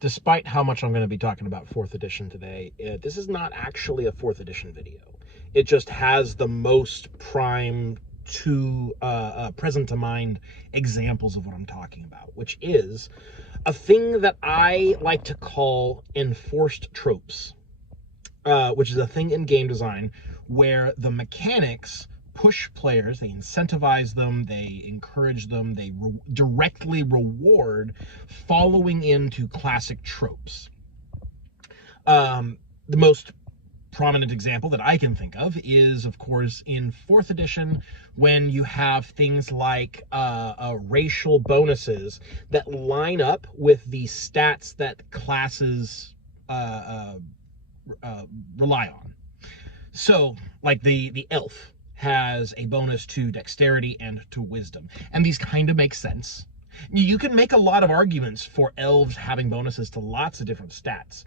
despite how much I'm going to be talking about 4th edition today, this is not actually a 4th edition video. It just has the most prime to present to mind examples of what I'm talking about, which is a thing that I like to call enforced tropes, which is a thing in game design where the mechanics push players, they incentivize them, they encourage them, they directly reward following into classic tropes. The most prominent example that I can think of is, of course, in 4th edition, when you have things like racial bonuses that line up with the stats that classes rely on. So, like the elf has a bonus to dexterity and to wisdom, and these kind of make sense. You can make a lot of arguments for elves having bonuses to lots of different stats,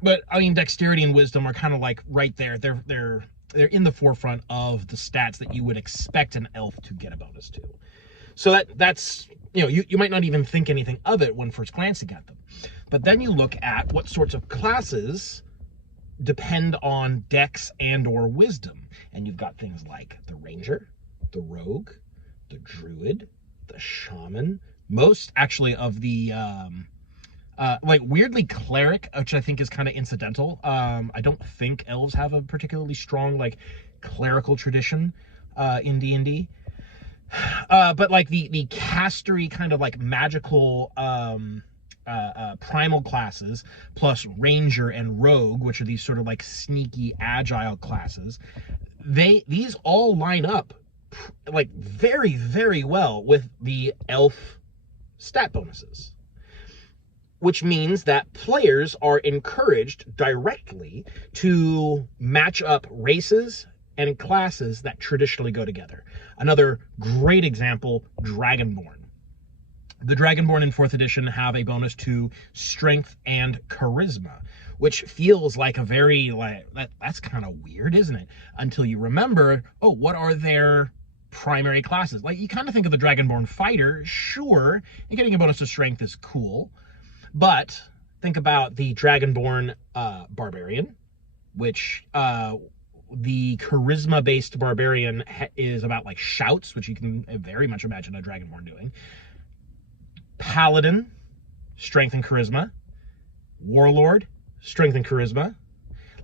but I mean, dexterity and wisdom are kind of like right there. They're in the forefront of the stats that you would expect an elf to get a bonus to. So that's, you know, you might not even think anything of it when first glancing at them, but then you look at what sorts of classes depend on dex and or wisdom, and you've got things like the ranger, the rogue, the druid, the shaman, most actually of the like weirdly cleric, which I think is kind of incidental. I don't think elves have a particularly strong like clerical tradition in D&D, but like the castery kind of like magical primal classes, plus ranger and rogue, which are these sort of like sneaky agile classes, these all line up like very, very well with the elf stat bonuses, which means that players are encouraged directly to match up races and classes that traditionally go together. Another great example, Dragonborn. The Dragonborn in 4th edition have a bonus to strength and charisma, which feels like a very, like, that's kind of weird, isn't it? Until you remember, oh, what are their primary classes? Like, you kind of think of the Dragonborn fighter, sure, and getting a bonus to strength is cool, but think about the Dragonborn barbarian, which the charisma-based barbarian is about like shouts, which you can very much imagine a Dragonborn doing. Paladin, strength and charisma. Warlord, strength and charisma.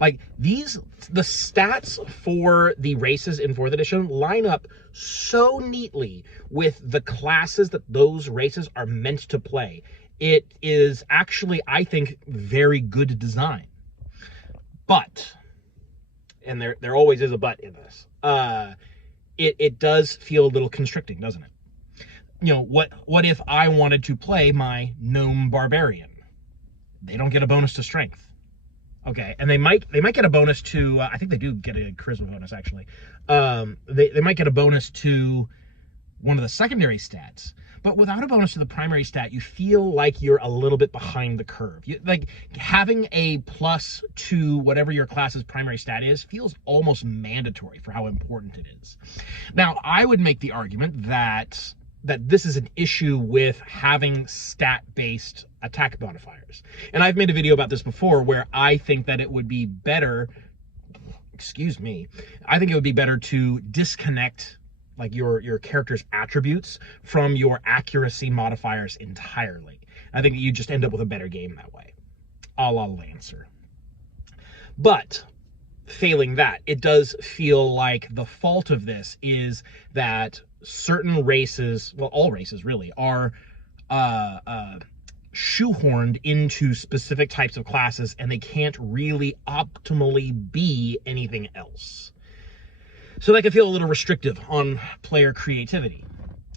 Like the stats for the races in 4th edition line up so neatly with the classes that those races are meant to play. It is actually, I think, very good design. But, and there always is a but in this, it does feel a little constricting, doesn't it? You know, what if I wanted to play my gnome barbarian? They don't get a bonus to strength. Okay, and they might get a bonus to, I think they do get a charisma bonus, actually. They might get a bonus to one of the secondary stats, but without a bonus to the primary stat, you feel like you're a little bit behind the curve. Like having a plus to whatever your class's primary stat is feels almost mandatory for how important it is. Now, I would make the argument that this is an issue with having stat-based attack modifiers. And I've made a video about this before where I think that it would be better, I think it would be better to disconnect like your character's attributes from your accuracy modifiers entirely. I think you just end up with a better game that way, a la Lancer. But failing that, it does feel like the fault of this is that certain races, well, all races really, are shoehorned into specific types of classes, and they can't really optimally be anything else. So that can feel a little restrictive on player creativity.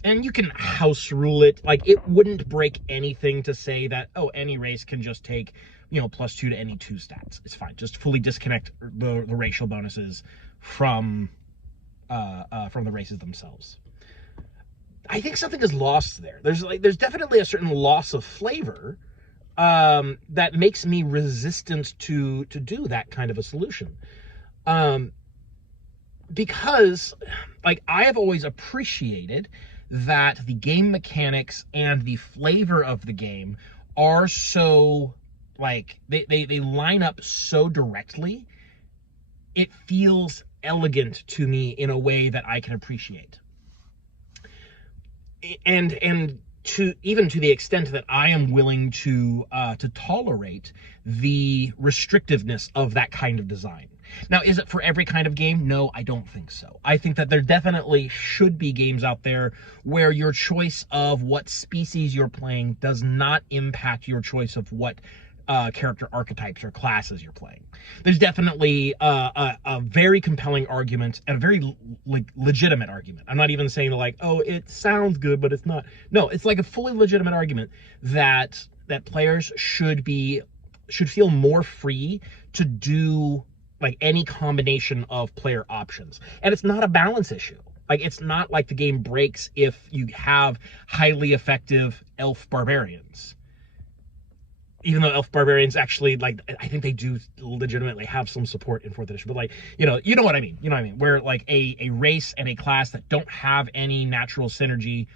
And you can house rule it. Like, it wouldn't break anything to say that, oh, any race can just take, you know, +2 to any 2 stats. It's fine. Just fully disconnect the racial bonuses from the races themselves. I think something is lost there. There's definitely a certain loss of flavor that makes me resistant to do that kind of a solution. Because, like, I have always appreciated that the game mechanics and the flavor of the game are so, like, they line up so directly, it feels elegant to me in a way that I can appreciate. And to even to the extent that I am willing to tolerate the restrictiveness of that kind of design. Now, is it for every kind of game? No, I don't think so. I think that there definitely should be games out there where your choice of what species you're playing does not impact your choice of what character archetypes or classes you're playing. There's definitely a very compelling argument and a very legitimate argument. I'm not even saying like, oh, it sounds good, but it's not. No, it's like a fully legitimate argument that players should feel more free to do like any combination of player options. And it's not a balance issue. Like, it's not like the game breaks if you have highly effective elf barbarians. Even though elf barbarians actually, like, I think they do legitimately have some support in 4th edition, but like, you know what I mean. You know what I mean? Where like a race and a class that don't have any natural synergy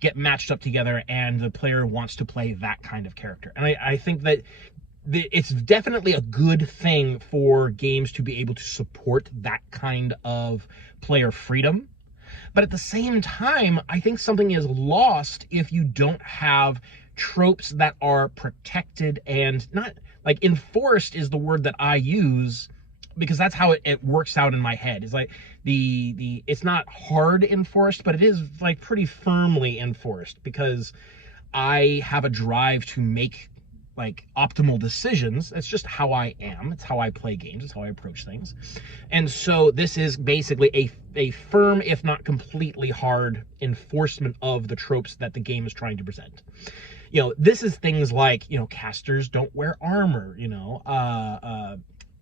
get matched up together, and the player wants to play that kind of character. And I think that it's definitely a good thing for games to be able to support that kind of player freedom. But at the same time, I think something is lost if you don't have tropes that are protected and not, like, enforced is the word that I use, because that's how it works out in my head. It's like it's not hard enforced, but it is like pretty firmly enforced, because I have a drive to make like optimal decisions. It's just how I am. It's how I play games. It's how I approach things. And so this is basically a firm, if not completely hard, enforcement of the tropes that the game is trying to present. You know, this is things like, you know, casters don't wear armor, you know,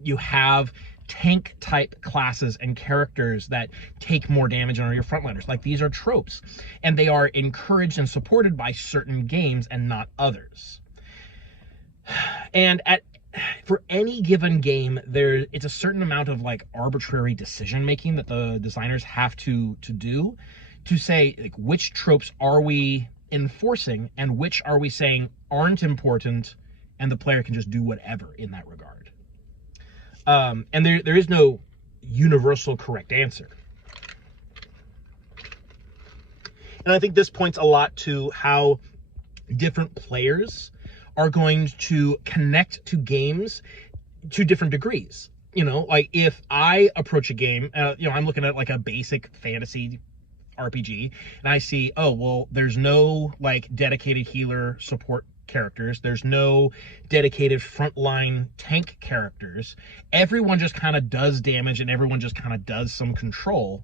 you have tank type classes and characters that take more damage and are your frontliners. Like, these are tropes, and they are encouraged and supported by certain games and not others. And for any given game, it's a certain amount of like arbitrary decision making that the designers have to do to say, like, which tropes are we enforcing and which are we saying aren't important, and the player can just do whatever in that regard. And there is no universal correct answer. And I think this points a lot to how different players are going to connect to games to different degrees. You know, like, if I approach a game, you know, I'm looking at like a basic fantasy RPG, and I see, oh, well, there's no like dedicated healer support characters, there's no dedicated frontline tank characters, everyone just kind of does damage and everyone just kind of does some control.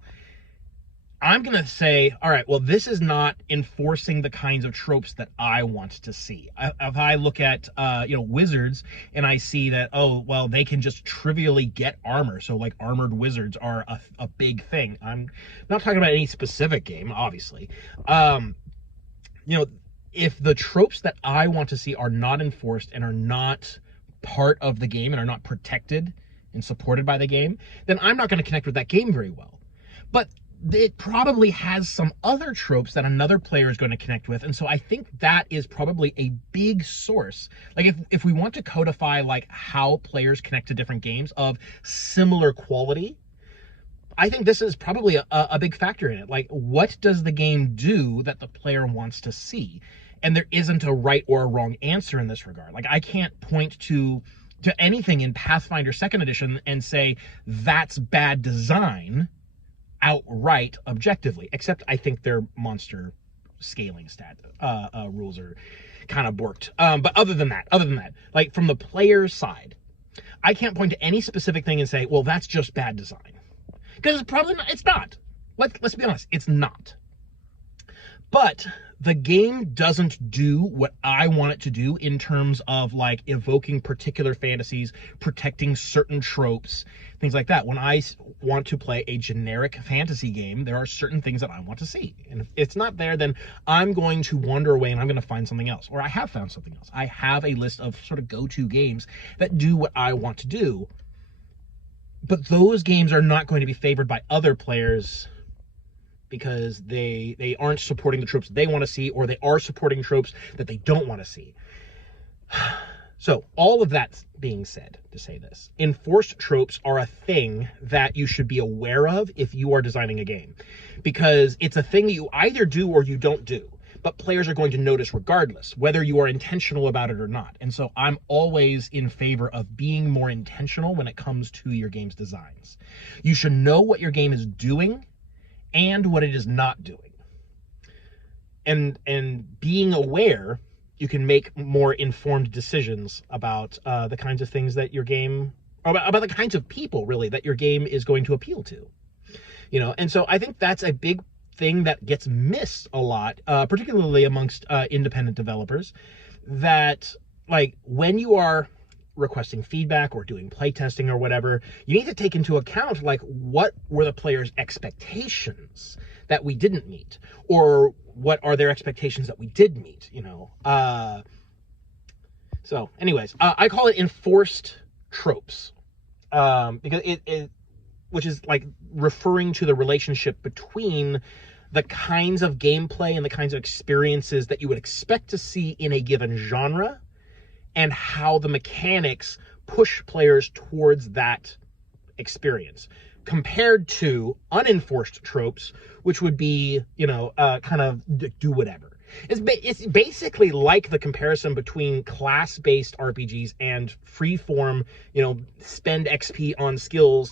I'm going to say, all right, well, this is not enforcing the kinds of tropes that I want to see. If I look at, you know, wizards, and I see that, oh, well, they can just trivially get armor. So like armored wizards are a big thing. I'm not talking about any specific game, obviously. You know, if the tropes that I want to see are not enforced and are not part of the game and are not protected and supported by the game, then I'm not going to connect with that game very well. But it probably has some other tropes that another player is going to connect with. And so I think that is probably a big source. Like, if we want to codify like how players connect to different games of similar quality, I think this is probably a big factor in it. Like, what does the game do that the player wants to see? And there isn't a right or a wrong answer in this regard. Like, I can't point to anything in Pathfinder 2nd edition and say that's bad design outright objectively, except I think their monster scaling rules are kind of borked. But other than that, like, from the player's side, I can't point to any specific thing and say, well, that's just bad design. Because it's probably not. It's not. Let's be honest, it's not. But the game doesn't do what I want it to do in terms of like evoking particular fantasies, protecting certain tropes, things like that. When I want to play a generic fantasy game, there are certain things that I want to see. And if it's not there, then I'm going to wander away and I'm going to find something else. Or I have found something else. I have a list of sort of go-to games that do what I want to do. But those games are not going to be favored by other players because they aren't supporting the tropes they want to see, or they are supporting tropes that they don't want to see. So all of that being said, to say this, enforced tropes are a thing that you should be aware of if you are designing a game, because it's a thing that you either do or you don't do, but players are going to notice regardless, whether you are intentional about it or not. And so I'm always in favor of being more intentional when it comes to your game's designs. You should know what your game is doing and what it is not doing. And being aware, you can make more informed decisions about the kinds of things that your game, about the kinds of people really that your game is going to appeal to. And so I think that's a big thing that gets missed a lot, particularly amongst independent developers, that like when you are requesting feedback or doing playtesting or whatever, you need to take into account like what were the players' expectations that we didn't meet, or what are their expectations that we did meet, So anyways, I call it enforced tropes, because it which is like referring to the relationship between the kinds of gameplay and the kinds of experiences that you would expect to see in a given genre, and how the mechanics push players towards that experience, compared to unenforced tropes, which would be, kind of do whatever. It's basically like the comparison between class-based RPGs and free-form, spend XP on skills,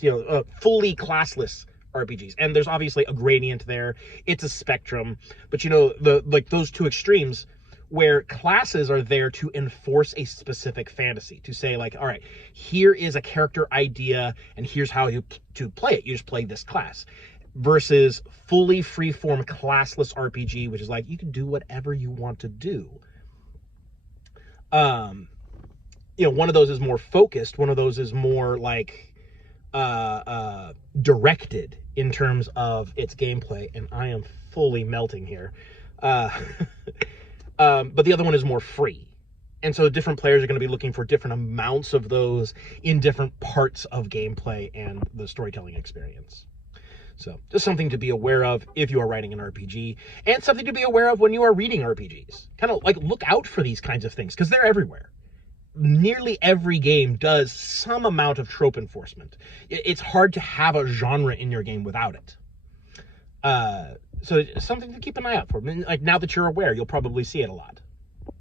fully classless RPGs. And there's obviously a gradient there. It's a spectrum, but those two extremes, where classes are there to enforce a specific fantasy, to say like, all right, here is a character idea and here's how to play it. You just play this class. Versus fully freeform classless RPG, which is like, you can do whatever you want to do. One of those is more focused. One of those is more like directed in terms of its gameplay. And I am fully melting here. But the other one is more free. And so different players are going to be looking for different amounts of those in different parts of gameplay and the storytelling experience. So just something to be aware of if you are writing an RPG, and something to be aware of when you are reading RPGs. Kind of like look out for these kinds of things, because they're everywhere. Nearly every game does some amount of trope enforcement. It's hard to have a genre in your game without it. So it's something to keep an eye out for. I mean, like now that you're aware, you'll probably see it a lot.